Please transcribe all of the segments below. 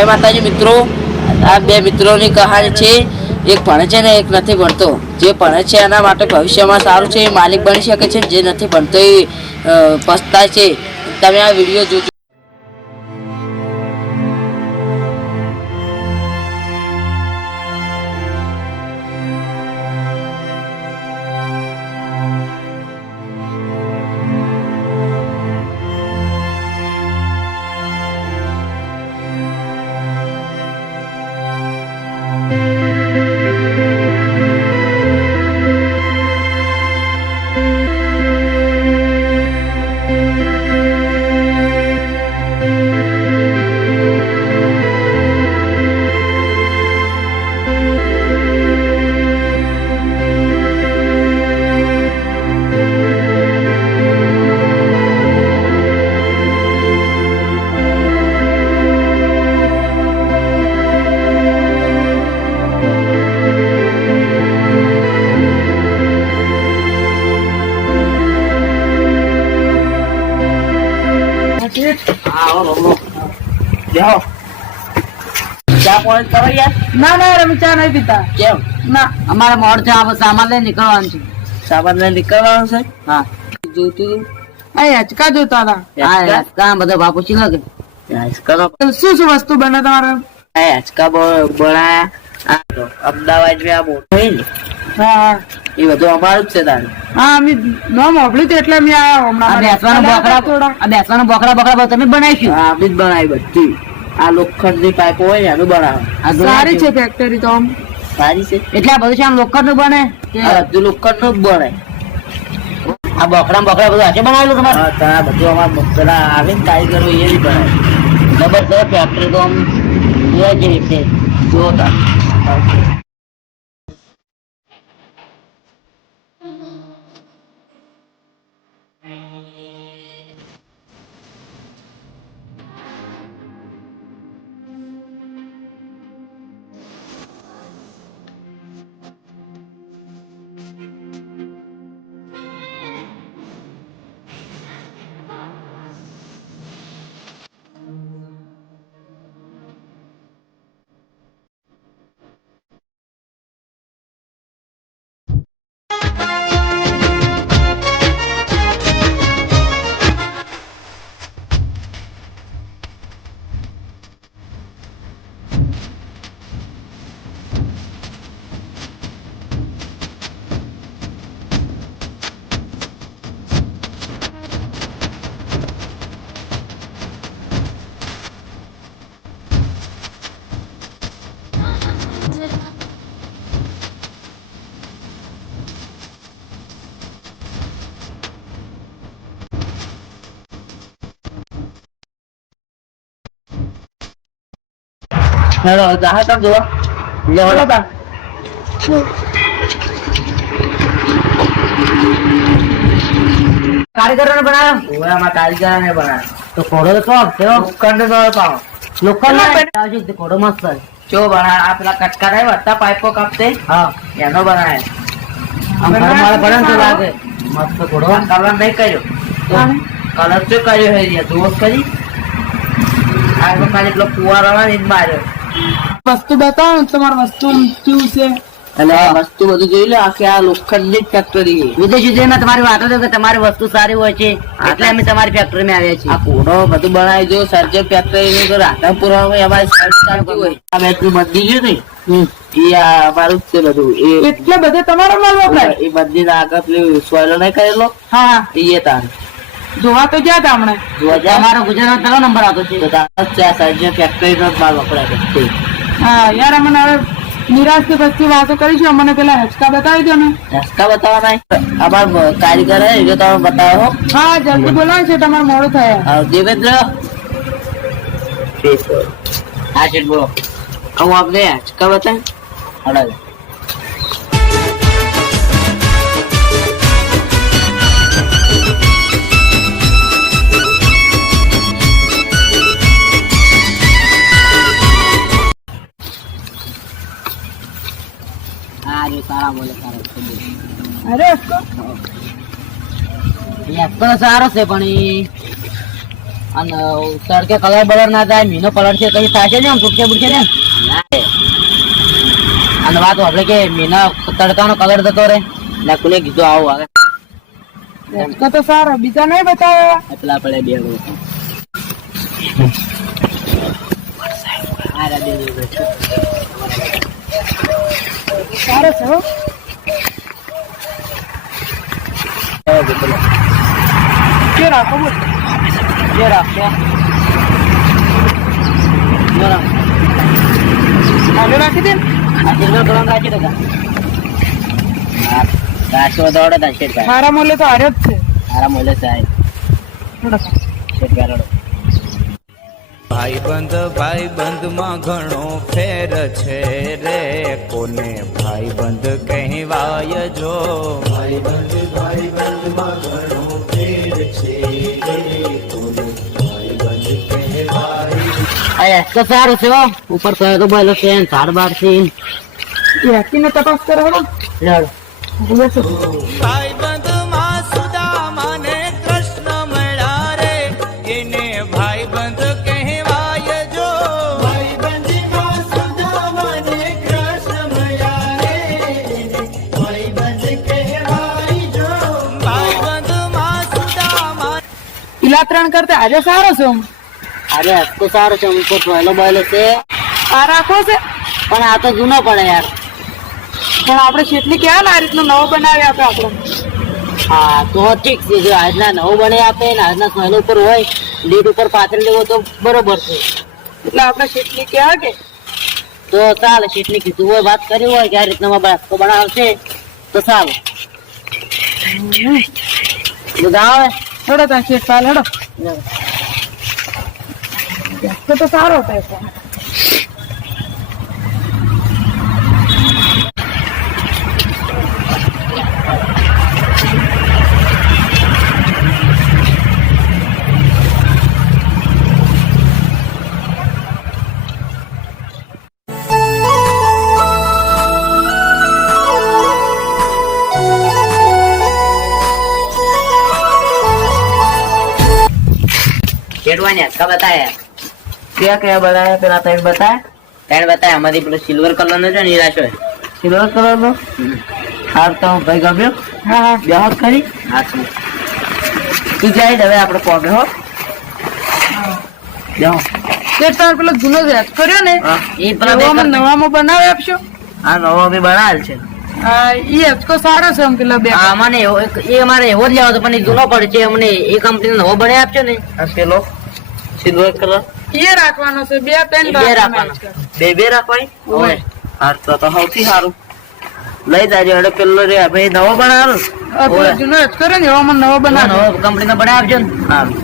જય માતાજી મિત્રો, આ બે મિત્રોની કહાની છે. એક ભણે છે ને એક નથી ભણતો. જે ભણે છે એના માટે ભવિષ્યમાં સારું છે, માલિક બની શકે છે. જે નથી ભણતો એ પસ્તાય છે. તમે આ વિડીયો જોજો. ના ના રમી ચા નહીં પીતા. કેમ? ના અમારે મોડ છે. આ સામાન લઈને નીકળવાનું છે. સામાન લઈને નીકળવાનું છે. હા જોતું હેચકા જોતા હતા. હેચકા? હેચકા બધો બાપુ શી લાગે. શું શું વસ્તુ બને તમારે? હેચકા બનાયા અમદાવાદ આ મોટો હોય ને હા એ બધું અમારું જ છે. તારે હા અમે નામ મોકલ્યું હતું એટલે અમે આયા હમણાં. બેસવાનું બોકડા બોકડા તમે બનાવીશું? હા અમે જ બનાવી બધી. આ લોખંડ ની પાઇપો હોય ને એનું બનાવે. સારી છે ફેક્ટરી તો આમ સારી છે. એટલે આ બધું છે આમ લોખંડ નું બને? બધું લોખંડ નું જ બને. આ બોકડા બોકડા બધું આજે બનાવેલું તમારે? હા ત્યાં બધું અમારા પેલા આવે ને કારીગરો એ જ બનાવે. જબરદસ્ત ફેક્ટરી તો આમ જોવા જેવી છે. જોતા હેલો જાહે તમ જોવા લેવડો તા કારીગરો ને બનાવ્યો? ઓયામાં કારીગર ને બનાવે. તો ઘોડો તો કેવો કેવો લોખંડ નો પાવ. લોખંડ નો ઘોડો મસ્ત છે. જો બનાવે. આ પેલા કટકા થાય વત્તા પાઇપો કાપતે હા એનો બનાવે. આમ ઘરમાળે પડે ને તો લાગે મસ્ત ઘોડો. કલર નહીં કર્યો. કલર તો કર્યો હે જુઓ કરી. આ તો ખાલી પેલો ફુવારો ને જ માર્યો. વસ્તુ બતાવો તમારી વસ્તુ શું છે? અને આ વસ્તુ બધું જોઈ લો. આખી આ લોખંડ ની ફેક્ટરી. વિદેશ વિદેશમાં તમારી વાત હતો કે તમારી વસ્તુ સારી હોય છે એટલે અમે તમારી ફેક્ટરીમાં આવ્યા છીએ. આ કોડો બધું બનાવી દો. સર્જન ફેક્ટરી નું રાધનપુર અમારી સાઈડ ચાલતી હોય. આ બેટરી બંધી ગયું ને એ આ અમારું જ છે બધું. એ એટલે બધે તમારો માલ વપરાય? એ બંધી આગળ પેલું સોયલો નહીં કરેલો હા એ તાર જોવા તો ગયા હતા હમણાં. તમારો ગુજરાત કયો નંબર આવતો છે? સર્જન ફેક્ટરી નો જ માલ વપરાય. હા યાર અમને હવે નિરાશ થી પછી વાતો કરીશું. અમને પેલા હેચકા બતાવી દો ને. રસ્તા બતાવવાના અમાર કારીગર હે જો તમે બતાવો. હા જલ્દી બોલાવો છે તમારે મોડું થાય. દેવેન્દ્ર હા છે બોલો. હું આપને હેચકા બતાવ હડા સારા બોલે સારા. અરે તો સારો છે પણ અને તડકે કલર બલર ના થાય, મીનો કલર છે કઈ થાય છે ને, આમ છૂટકે બુટકે ને અને વાત આપણે કે મીના તડકાનો કલર જતો રે એટલે કોને કીધું આવું આવે તો સારો, બીજા નહીં બતાવ્યા? એટલા પડે બે સારો છે હો. કે રાખો બોલ. જે રાખશો આને રાખી દે. આ સિલ્વર કલર રાખી દો. હા રાશો દોડે તા શેર કા મારા મોલે તો હાર્યો જ છે. મારા મોલે સાહેબ શેર ગાડો. ભાઈબંધ માં ઘણો ફેર છે રે, કોને ભાઈબંધ કહેવાય જો. ભાઈબંધ માં ઘણો ફેર છે રે, કોને ભાઈબંધ કહેવાય. આ તો સારું છે હો. ઉપર તો બોલો છે ઝાડ બાર છે વ્યક્તિને તપાસ કરો હો. લડ બોલે છે. ભાઈબંધ માં સુદામા ને કૃષ્ણ મળ્યા રે, એને ભાઈબંધ કહેવાય જો. ભાઈબંધ માં સુદામા ને કૃષ્ણ મળ્યા રે, એને ભાઈબંધ કહેવાય જો. ભાઈબંધ માં સુદામા. પેલા 3 કરતા આજે સારો છે. અરે તો સારું છે. ઉપર પહેલો બોલો છે આ રાખો છે પણ આ તો જૂનો પડે યાર. પણ આપણે કેટલી ક્યાં આ રીતનો નવો બનાવી આપે આપણે. હા તો ઠીક છે. જો આજના નવો બને આપે ને આજના પહેલો ઉપર હોય લીડ ઉપર પાથરી લેવો તો બરોબર છે. એટલે આપણે કેટલી ક્યાં કે તો ચાલે. સીટની કીધું હોય વાત કરી હોય કે આ રીતના બાસ્કો બનાવશે તો ચાલે. બધા આવે હેડો ત્યાં શેઠ સાલ હેડો. તો સારો પૈસો. ખેડવાની હટકા બતાયા ક્યાં કયા બનાયા? પેલા 3 બતાયા. 3 બતાયા. આમાંથી પેલો સિલ્વર કલર નો છે નિરાશો સિલ્વર કલર નો. હા તો ભાઈ ગમ્યો. હા હા બેહોત કરી. હા તું જાય હવે આપણે પોગે હો. બેહો. શેઠ તાર પેલો જૂનો જ કર્યો ને એ પેલા નવામાં બનાવી આપશો. આ નવો બી બનાવેલ છે. ઈ હેચકો સારો છે આમ પેલા બે. મને એ અમારે એવો જ લેવો હતો પણ એ જૂનો પડે છે. અમને એ કંપની નવો બનાવી આપજો ને. આ પેલો સિલ્વર કલર એ રાખવાનો છે. બે પેન બે રાખવાનો. બે રાખવાની ઓય. હા તો સૌથી સારું લઈ જાજો. એટલે પેલો રે ભાઈ નવો બનાવેલો પેલો જૂનો હેચકો ને એવામાં નવો બનાવો. નવો કંપની નો બનાવી આપજો ને. સારું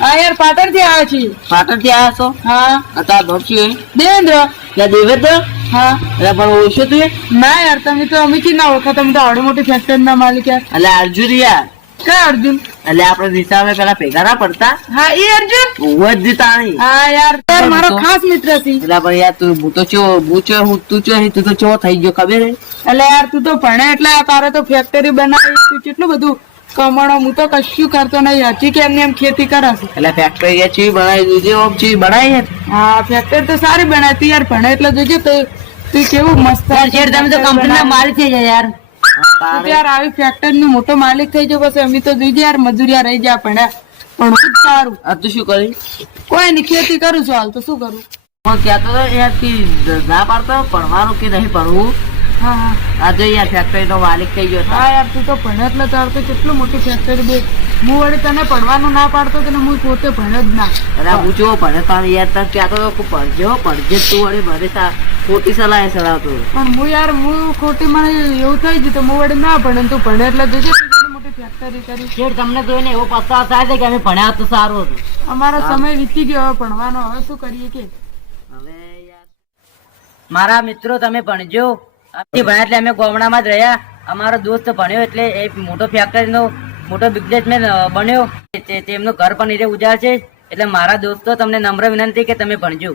હા યાર પાટણ થી આવ્યા છીએ. પાટણ થી આવ્યા છો? હા અત્યારે દોડશી દેવેન્દ્ર. ત્યાં દેવેન્દ્ર. હા એટલે પણ ઓળખ્યો તું? ના યાર તમે તો અમીથી ના ઓળખો. તમે તો આવડી મોટી ફેક્ટરી ના માલિક યાર. એટલે અર્જુન યાર. ક્યાં અર્જુન? એટલે આપડે દિશામાં પેલા ભેગા ના પડતા હા એ અર્જુન. જ જીતા નહીં. હા યાર યાર મારો ખાસ મિત્ર છે. એટલે પણ યાર તું હું તો ચો હું ચો હું તું ચો તું તો ચો થઈ ગયો ખબર હે? એટલે યાર તું તો ભણે એટલે તારે તો ફેક્ટરી બનાવી. તું કેટલું બધું કમાણો. હું તો કશું કરતો નહીં. હજી કે એમને એમ ખેતી કરે છે. એટલે ફેક્ટરી યાર ચી બનાવી દીધી ઓમ ચી બનાવી હા ફેક્ટરી તો સારી બનાવી યાર. ભણે એટલે જોજે તો તું કેવું મસ્ત. તમે તો કંપની મારી થઈ જાય યાર. તું યાર આવી ફેક્ટરી નો મોટો માલિક થઈ જાવ. પછી અમે તો જોઈજે યાર મજૂરિયા રહી જાય ભણ્યા. પણ હું જ સારું. આ તું શું કરી? કોઈ નહીં ખેતી કરું છું હાલ તો શું કરું. હું કહેતો હતો યાર કે ના પાડતો ભણવાનું કે નહીં ભણવું. હા હા આ જો યાર ફેક્ટરી નો માલિક થઈ ગયો. હા યાર તું તો ભણે એટલે તાર તો કેટલું મોટી ફેક્ટરી બે. હું વળી તને પડવાનું ના પાડતો કે હું પોતે ભણે જ ના. અરે હું જો ભણે તારે યાર તને કહેતો હતો ભણજો ભણજે તું વળી ભરે ખોટી સલાહ ચલાવતો. પણ હું ખોટી મને એવું થઈ ગયું તો હું વળી ના ભણે. તું ભણે એટલે જોજે કેટલી મોટી ફેક્ટરી કરી. શેઠ તમને જોઈને એવો પસ્તાવો થાય છે કે અમે ભણ્યા તો સારું હતું. અમારો સમય વીતી ગયો હવે ભણવાનો. હવે શું કરીએ કે હવે યાર મારા મિત્રો તમે ભણજો. ભણ્યા એટલે અમે ગામડામાં જ રહ્યા. અમારો દોસ્ત ભણ્યો એટલે એ મોટો ફેક્ટરી નો મોટો બિઝનેસમેન બન્યો. તેમનું ઘર પણ એ ઉજાડ છે. એટલે મારા દોસ્તો તમને નમ્ર વિનંતી કે તમે ભણજો.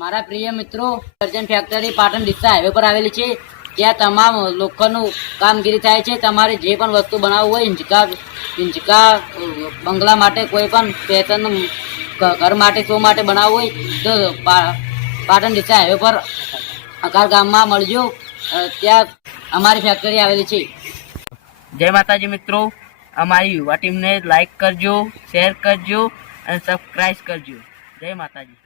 મારા પ્રિય મિત્રો, સર્જન ફેક્ટરી પાટણ ડીસા હાઈવે પર આવેલી છે. ત્યાં તમામ લોખંડનું કામગીરી થાય છે. તમારે જે પણ વસ્તુ બનાવવું હોય, હિંચકા બંગલા માટે, કોઈ પણ પેટર્ન ઘર માટે, શો માટે બનાવવું હોય તો પાટણ ડીસા હાઈવે પર અકાર ગામમાં મળજો. ત્યાં અમારી ફેક્ટરી આવેલી છે. જય માતાજી મિત્રો, અમારી યુવા ટીમને લાઈક કરજો, શેર કરજો અને સબસ્ક્રાઈબ કરજો. જય માતાજી.